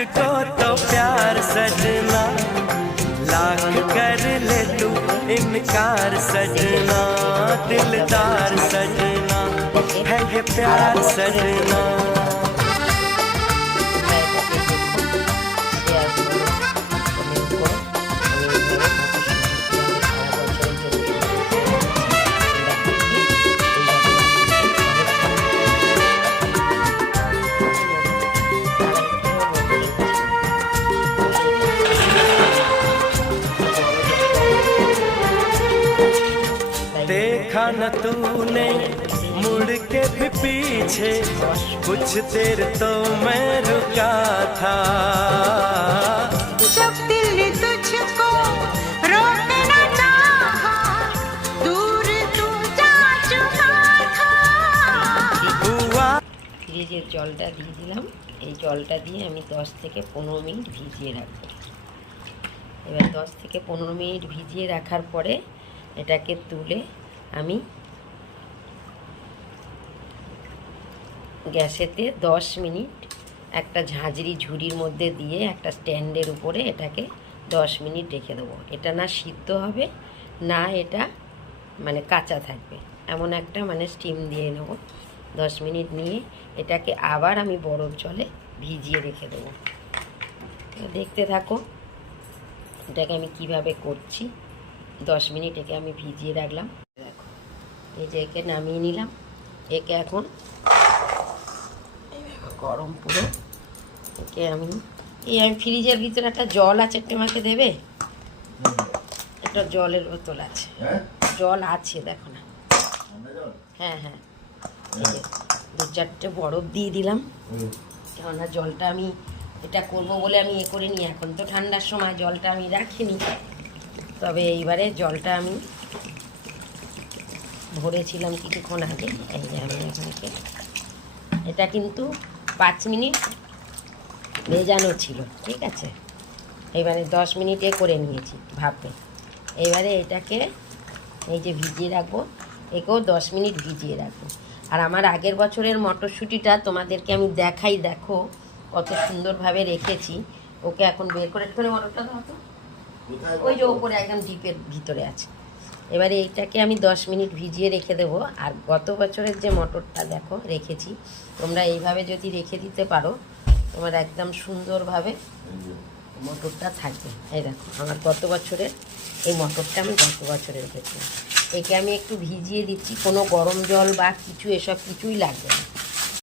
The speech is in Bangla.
तुझको तो प्यार सजना, लाख कर ले तू इनकार सजना, दिलदार सजना है ये प्यार सजना। देखा न तूने मुड़ के भी पीछे, कुछ देर तो मैं रुका था, जब दिल तुझको रोकना चाहा, दूर तू जा चुका था। ফ্রিজের জলটা দিয়ে দিলাম। এই জলটা দিয়ে আমি 10 থেকে 15 মিনিট ভিজিয়ে রাখবো। এবার 10 থেকে 15 মিনিট ভিজিয়ে রাখার পরে এটাকে তুলে আমি গ্যাসেতে 10 মিনিট একটা ঝাঁঝরি ঝুড়ির মধ্যে দিয়ে একটা স্ট্যান্ডের উপরে এটাকে 10 মিনিট রেখে দেবো। এটা না সিদ্ধ হবে না এটা মানে কাঁচা থাকবে, এমন একটা মানে স্টিম দিয়ে নেব। 10 মিনিট নিয়ে এটাকে আবার আমি বরফ জলে ভিজিয়ে রেখে দেবো। দেখতে থাকো এটাকে আমি কিভাবে করছি। 10 মিনিট একে আমি ভিজিয়ে রাখলাম। দেখো এই যে একে নামিয়ে নিলাম। একে এখন গরম পুরো একে আমি ফ্রিজের ভিতরে একটা জল আছে, একটু আমাকে দেবে? একটা জলের বোতল আছে, জল আছে দেখো না। হ্যাঁ হ্যাঁ, এই যে 2-4টে বরফ দিয়ে দিলাম, কেননা জলটা আমি এটা করব বলে আমি করে নিই। এখন তো ঠান্ডার সময় জলটা আমি রাখিনি, তবে এইবারে জলটা আমি ভরেছিলাম কিছুক্ষণ আগে। এই যে আমি এখানে এটা কিন্তু 5 মিনিট ভেজানো ছিল, ঠিক আছে। এবারে 10 মিনিটে করে নিয়েছি ভাপে। এবারে এটাকে এই যে ভিজিয়ে রাখবো, একেও 10 মিনিট ভিজিয়ে রাখবো। আর আমার আগের বছরের মটরশুঁটিটা তোমাদেরকে আমি দেখাই, দেখো কত সুন্দরভাবে রেখেছি। ওকে এখন বের করে মটরটা দাও তো, ওই যে ওপরে একদম ডিপের ভিতরে আছে। এবারে এইটাকে আমি 10 মিনিট ভিজিয়ে রেখে দেবো। আর গত বছরের যে মটরটা দেখো রেখেছি, তোমরা এইভাবে যদি রেখে দিতে পারো তোমার একদম সুন্দরভাবে মটরটা থাকবে। এই দেখো আমার গত বছরের এই মটরটা আমি গত বছরে রেখেছিলাম। একে আমি একটু ভিজিয়ে দিচ্ছি, কোনো গরম জল বা কিছু এসব কিছুই লাগবে না।